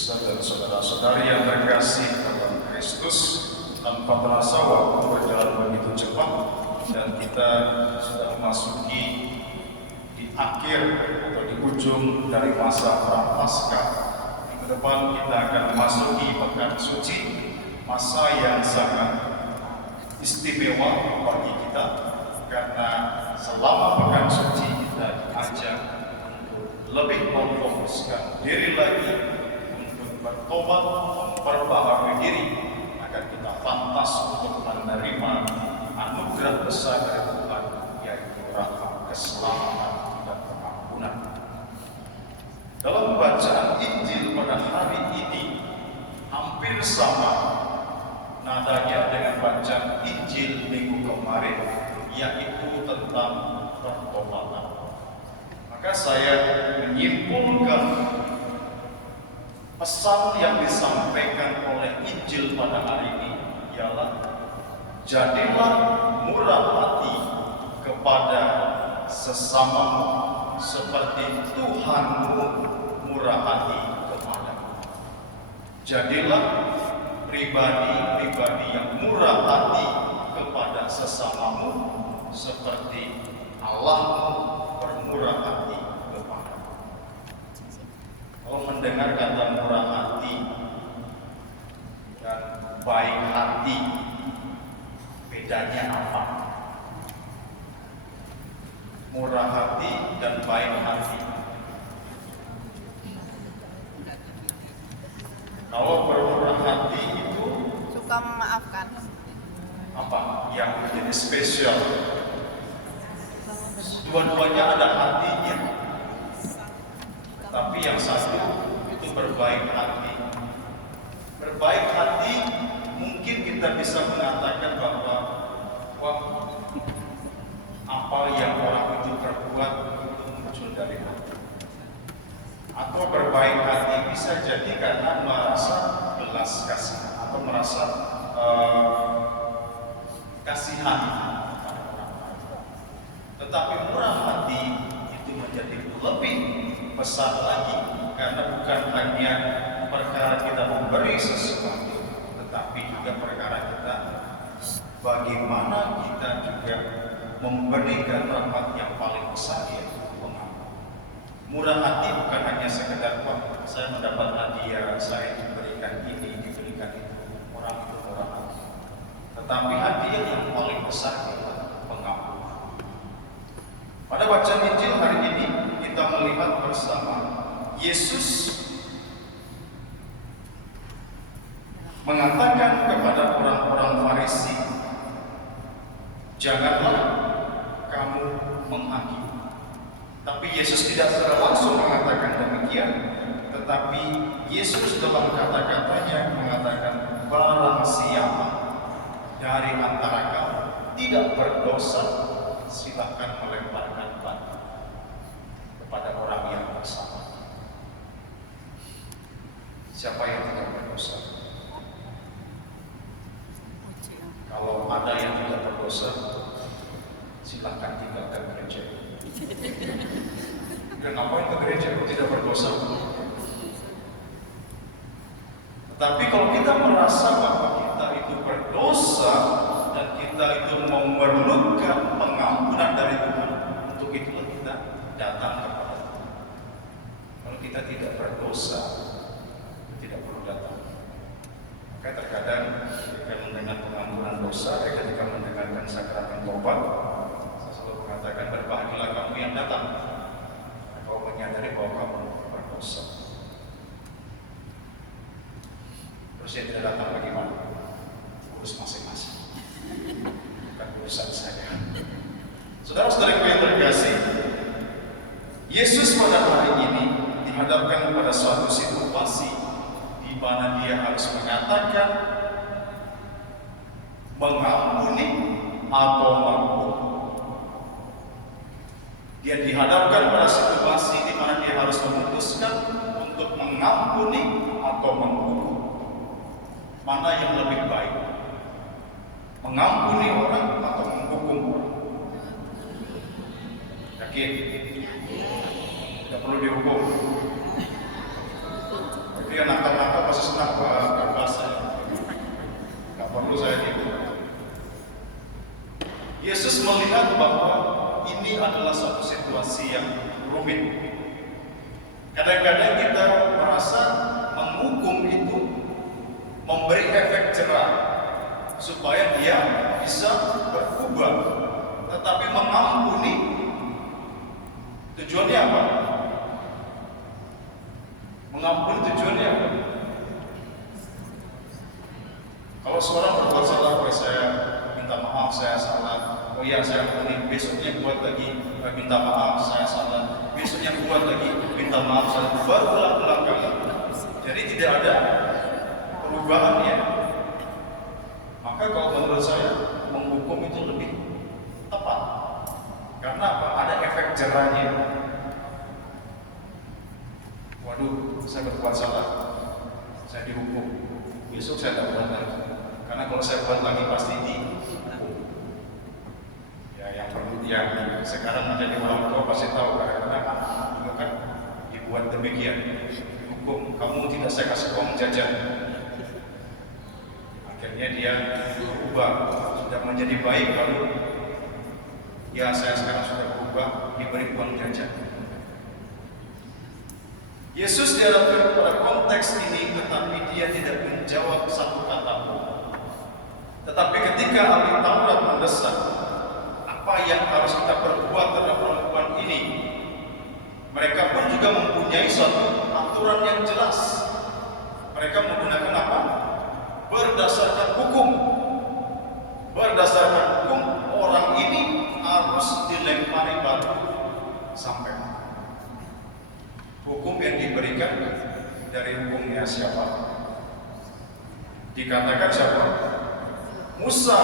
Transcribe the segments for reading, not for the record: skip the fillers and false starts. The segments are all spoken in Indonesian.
Pemirsa dan saudara-saudari yang terkasih dalam Kristus, tanpa terasa waktu berjalan begitu cepat dan kita sudah memasuki di akhir atau di ujung dari masa Prapaskah. Minggu depan kita akan memasuki pekan suci, masa yang sangat istimewa bagi kita karena selama pekan suci kita diajak untuk lebih memfokuskan diri lagi, bertobat, memperbaharui diri agar kita pantas untuk menerima anugerah besar dari Tuhan, yaitu rahmat, keselamatan dan pengampunan. Dalam bacaan Injil pada hari ini hampir sama nadanya dengan bacaan Injil minggu kemarin, yaitu tentang pertobatan. Maka saya menyimpulkan pesan yang disampaikan oleh Injil pada hari ini ialah jadilah murah hati kepada sesamamu seperti Tuhanmu murah hati kepadamu. Jadilah pribadi-pribadi yang murah hati kepada sesamamu seperti Allahmu bermurah hati kepadamu. Kalau mendengar kata murah hati dan baik hati, bedanya apa? Murah hati dan baik hati. Kalau bermurah hati itu suka memaafkan. Apa yang menjadi spesial? Dua-duanya ada hatinya. Tapi yang satu itu berbaik hati. Berbaik hati mungkin kita bisa mengatakan bahwa wah, apa yang orang itu perbuat itu muncul dari hati. Atau berbaik hati bisa jadi karena merasa belas kasihan atau merasa kasihan kepada orang lain. Tetapi murah hati itu menjadi lebih besar lagi karena bukan hanya perkara kita memberi sesuatu, tetapi juga perkara kita bagaimana kita juga memberikan rahmat yang paling besar, yaitu pengampun. Murah hati bukan hanya sekedar saya mendapat hadiah, saya diberikan ini, diberikan itu, orang itu murah hati. Tetapi hadiah yang paling besar adalah pengampun. Pada bacaan Injil hari ini kita melihat bersama Yesus mengatakan kepada orang-orang Farisi, janganlah kamu menghakimi. Tapi Yesus tidak secara langsung mengatakan demikian, tetapi Yesus dalam kata-katanya mengatakan, barang siapa dari antara kamu tidak berdosa, silakan melemparkan batu kepada orang yang bersama. Siapa yang tidak berdosa? Kalau ada yang tidak berdosa, silakan tinggalkan gereja. Kenapa ke gereja kalau tidak berdosa? Tetapi kalau kita merasa bahwa kita itu berdosa dan kita itu memerlukan pengampunan dari Tuhan, untuk itulah kita datang kepada Tuhan. Kalau kita tidak berdosa, tidak perlu datang. Maka terkadang ketika mendengar pengampunan dosa, ketika mendengarkan sakramen tobat, saya selalu mengatakan, berbahagialah kamu yang datang. Kau menyadari bahwa kamu berdosa. Terus yang tidak datang bagaimana? Urus masing-masing. Bukan urusan saya. Saudara-saudariku yang terkasih, Yesus pada hari ini dihadapkan pada suatu situasi di mana dia harus mengatakan mengampuni atau mengampuni. Dia dihadapkan pada situasi di mana dia harus memutuskan untuk mengampuni atau menghukum. Mana yang lebih baik? Mengampuni orang atau menghukum orang? Yakin? Tidak perlu dihukum. Jadi yang nakal-nakal pasti senang banget bahasa. Gak perlu saya gitu. Yesus melihat bahwa ini adalah suatu situasi yang rumit. Kadang-kadang kita merasa menghukum itu memberi efek jerah supaya dia bisa berubah, tetapi mengampuni tujuannya apa? Mengampuni tujuannya apa? Kalau seorang berbuat salah, boleh saya minta maaf, saya salah. Oh iya, saya ampuni. Besoknya buat lagi, minta maaf, saya salah. Besoknya buat lagi, minta maaf, saya berulang-ulang kali. Jadi tidak ada perubahan ya. Maka kalau menurut saya menghukum itu lebih tepat. Karena apa? Ada efek jerahnya. Waduh, saya berbuat salah, saya dihukum. Besok saya tidak buat lagi. Karena kalau saya buat lagi pasti dihukum. Ya, yang perlu yang sekarang menjadi orang tua pasti tahu karena anak-anak juga kan dibuat demikian. Dihukum, kamu tidak saya kasih uang jajan. Akhirnya dia berubah, sudah menjadi baik lalu ya saya sekarang sudah berubah, diberi uang jajan. Yesus dihadapkan pada konteks ini, tetapi dia tidak menjawab satu kata pun. Tetapi ketika ahli Taurat mendesak apa yang harus kita perbuat terhadap perempuan ini, mereka pun juga mempunyai suatu aturan yang jelas. Mereka menggunakan apa? Berdasarkan hukum. Berdasarkan hukum, orang ini harus dilempari batu sampai mati. Hukum yang diberikan dari hukumnya siapa? Dikatakan siapa? Musa.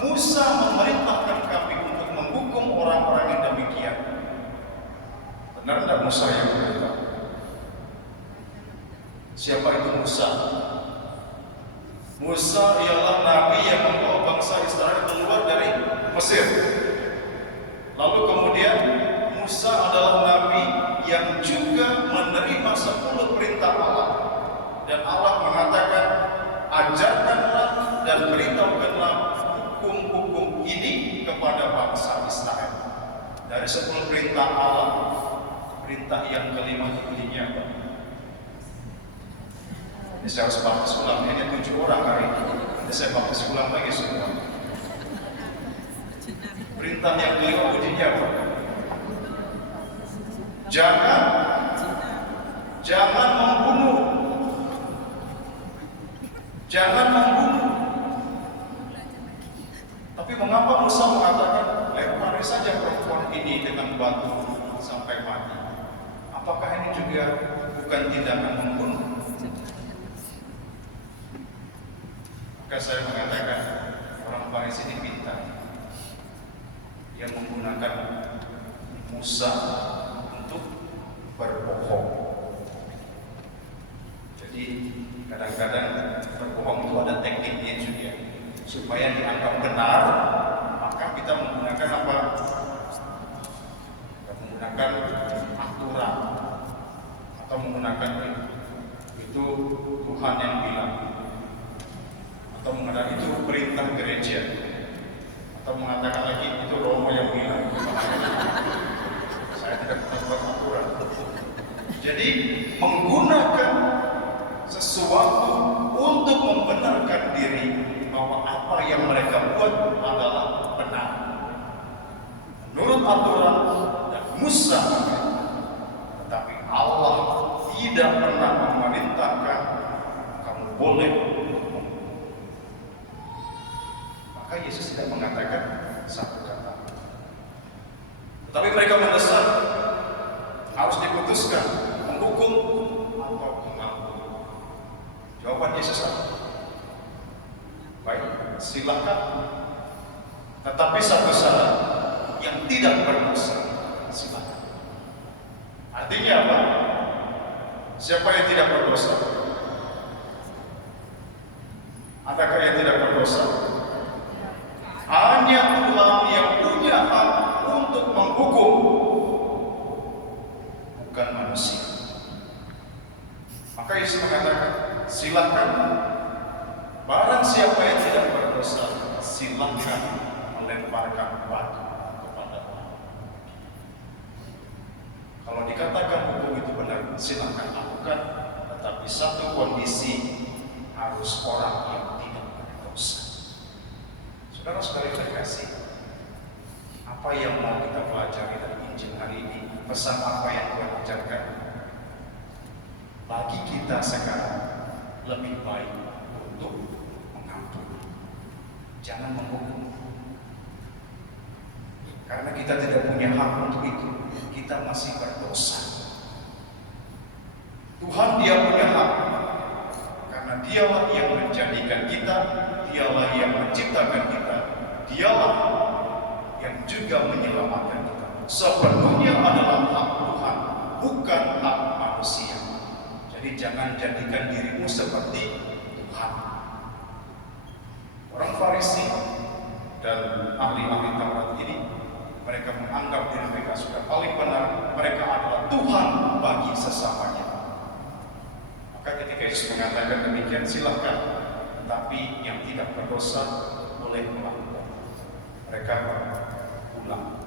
Musa memerintahkan kami untuk menghukum orang-orang yang demikian. Benar tidak Musa yang memerintah? Siapa itu Musa? Musa ialah nabi yang membawa bangsa Israel keluar dari Mesir. Lalu kemudian Musa adalah nabi yang juga menerima 10 perintah Allah. Dan Allah mengatakan, ajarkanlah dan beritahukanlah hukum-hukum ini kepada bangsa Israel. Dari 10 perintah Allah, perintah yang kelima itu bunyinya apa? Ini saya harus baptis ulang, hanya 7 orang hari ini. Jadi saya baptis ulang lagi semua. Perintah yang kelima bunyinya apa? Jangan membunuh. Jangan membunuh. Tapi mengapa Musa mengatakan lempari saja perempuan ini dengan batu sampai mati? Apakah ini juga bukan tindakan membunuh? Maka saya mengatakan orang Farisi ini pintar. Dia menggunakan Musa untuk berbohong. Jadi kadang-kadang berbohong itu ada tekniknya juga. Supaya dianggap benar, maka kita menggunakan apa? Kita menggunakan aturan atau menggunakan itu Tuhan yang bilang, atau mengatakan itu perintah gereja, atau mengatakan lagi itu Romo yang bilang. Saya tidak pernah buat aturan. Jadi menggunakan sesuatu untuk membenarkan diri bahwa apa yang mereka buat adalah benar menurut aturan dan Musa. Tetapi Allah tidak pernah memerintahkan kamu boleh. Maka Yesus tidak mengatakan satu kata. Tetapi mereka mendesak harus diputuskan menghukum atau mengampuni. Jawaban Yesus apa? Baik, silakan. Tetapi satu syarat, yang tidak berdosa, silakan. Artinya apa? Siapa yang tidak berdosa? Adakah yang tidak berdosa? Hanya Tuhan yang punya hak untuk menghukum, bukan manusia. Maka Yesus mengatakan, silakan barang siapa yang tidak berdosa, silakan melemparkan batu kepada Allah. Kalau dikatakan hukum itu benar, silakan lakukan, tetapi satu kondisi, harus orang yang tidak berdosa. Saudara-saudara terkasih, apa yang mau kita pelajari dari Injil hari ini? Pesan apa yang Tuhan ajarkan? Bagi kita sekarang lebih baik untuk mengampuni, jangan menghukum. Karena kita tidak punya hak untuk itu, kita masih berdosa. Tuhan Dia punya hak, karena Dialah yang menjadikan kita, Dialah yang menciptakan kita, Dialah yang juga menyelamatkan kita. Sepenuhnya adalah hak Tuhan, bukan hak manusia. Jadi jangan jadikan dirimu seperti Tuhan. Orang Farisi dan ahli-ahli Taurat ini, mereka menganggap diri mereka sudah paling benar, mereka adalah Tuhan bagi sesamanya. Maka ketika Yesus mengatakan demikian, silakan, tapi yang tidak berdosa boleh melakukan. Mereka pulang.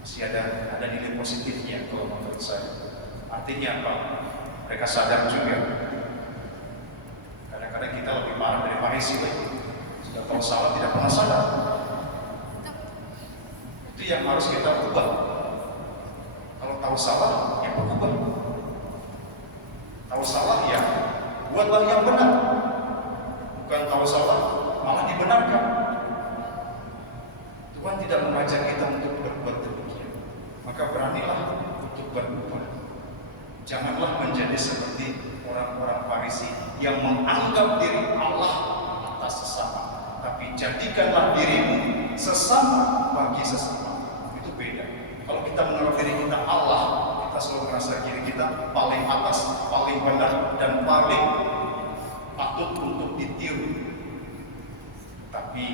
Masih ada nilai positifnya kalau menurut saya. Artinya apa? Mereka sadar juga. Kadang-kadang kita lebih parah dari Farisi lagi. Sudah tahu salah tidak pernah sadar. Itu yang harus kita ubah. Kalau tahu salah, ya berubah. Tahu salah, ya buatlah yang benar. Bukan tahu salah, malah dibenarkan. Tuhan tidak mengajak kita untuk berbuat demikian. Maka beranilah untuk berubah. Janganlah menjadi seperti orang-orang Farisi yang menganggap diri Allah atas sesama. Tapi jadikanlah dirimu sesama bagi sesama. Itu beda. Kalau kita menganggap diri kita Allah, kita selalu merasa diri kita paling atas, paling benar, dan paling patut untuk ditiru. Tapi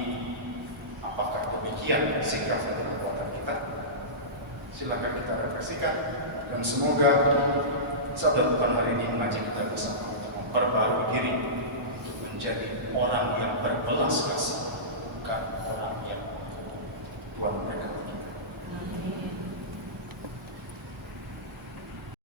apakah demikian sikap dan perbuatan kita? Silakan kita refleksikan, dan semoga sabda Tuhan hari ini mengajak kita bersama untuk memperbarui diri untuk menjadi orang yang